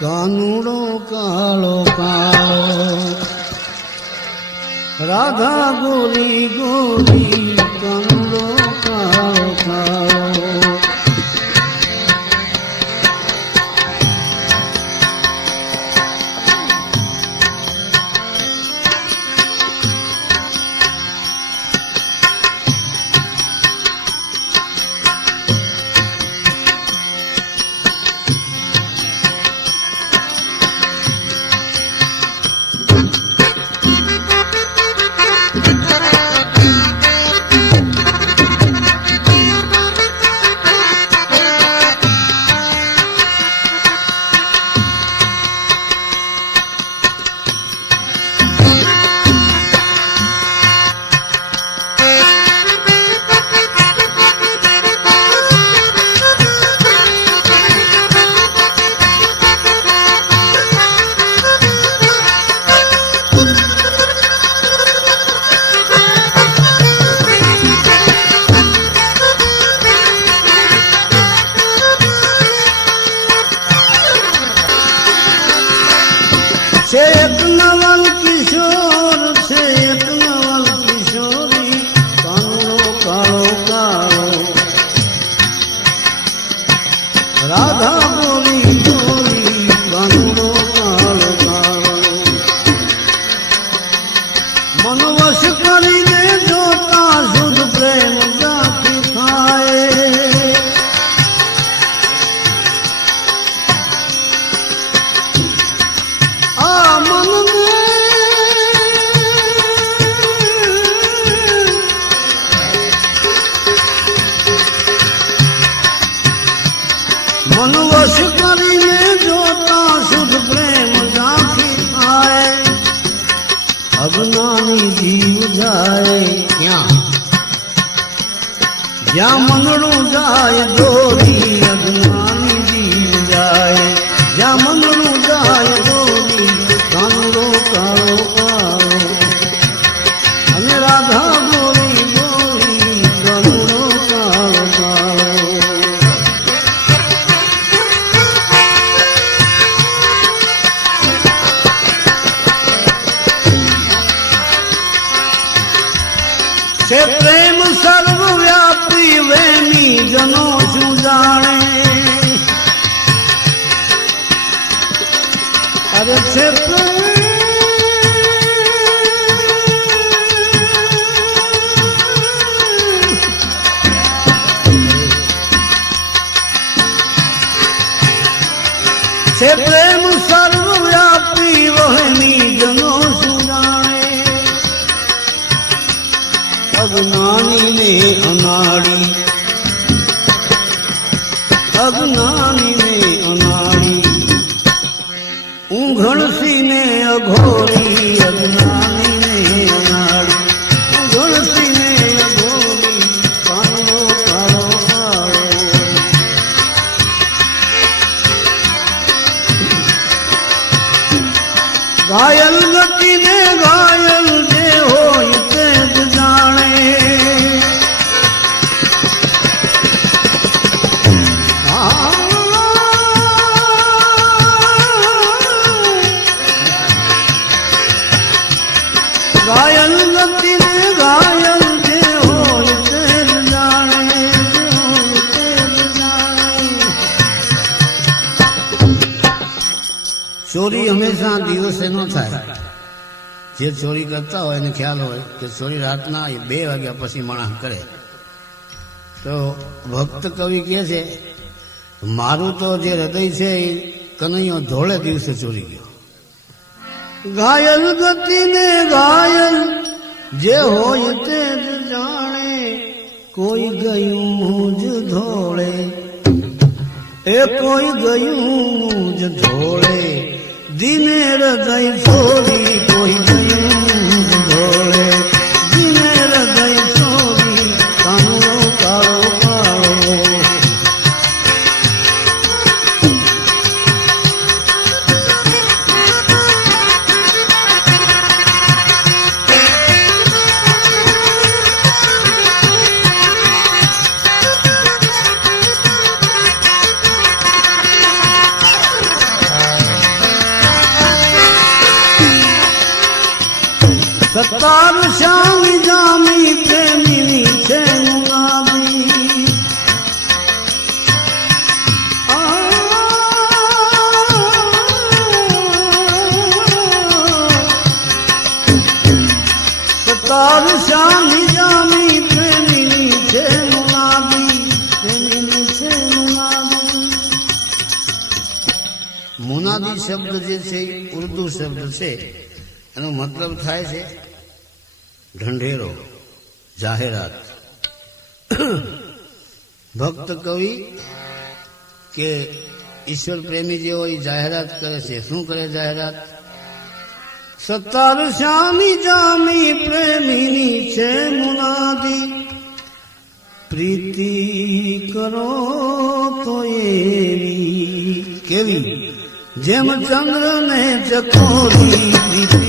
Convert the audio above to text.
কানুড়ো কালো কালো রাধা গোলি গোলি મનવશ કરીને જોતા શુદ્ધ પ્રેમ જાખી થાય અજ્ઞાની જીવ જાય ક્યાં? જ્યાં મનડું જાય દોરી અજ્ઞાની. છે પ્રેમ સર્વવ્યાપી વેમી જનો શું જાણે. અરે છે છે પ્રેમ સર્વવ્યાપી વહની અજ્ઞાની ને અનાડી જાણે. ચોરી હંમેશા દિવસે ન થાય. જે ચોરી કરતા હોય એને ખ્યાલ હોય કે ચોરી રાતના બે વાગ્યા પછી માણસ કરે. તો ભક્ત કવિ કહે છે, મારું તો જે હૃદય છે એ કનૈયો ધોળે દિવસે ચોરી ગયો. ઘાયલ ગતિ ને ઘાયલ જે હોય તે જ જાણે, કોઈ ગયું જ ધોળે. એ કોઈ ગયું જ ધોળે દિને હૃદય છોડી કોઈ ગયું સત્તાર શ્યામી જામી પ્રેમીની છે મુનાદી સત્તાર શ્યામી જામી પ્રેમીની છે મુનાદી પ્રેમીની છે મુનાદી મુનાદી શબ્દ જે છે ઉર્દુ શબ્દ છે. એનો મતલબ થાય છે ઢંઢેરો, જાહેરાત. ભક્ત કવિ કે ઈશ્વર પ્રેમી જે હોય જાહેરાત કરે છે. શું કરે જાહેરાત? સત્તાર શ્યામી જામી પ્રેમીની છે મુનાદી. પ્રીતિ કરો તો એવી. કેવી? જેમ ચંદ્ર ને ચકોરી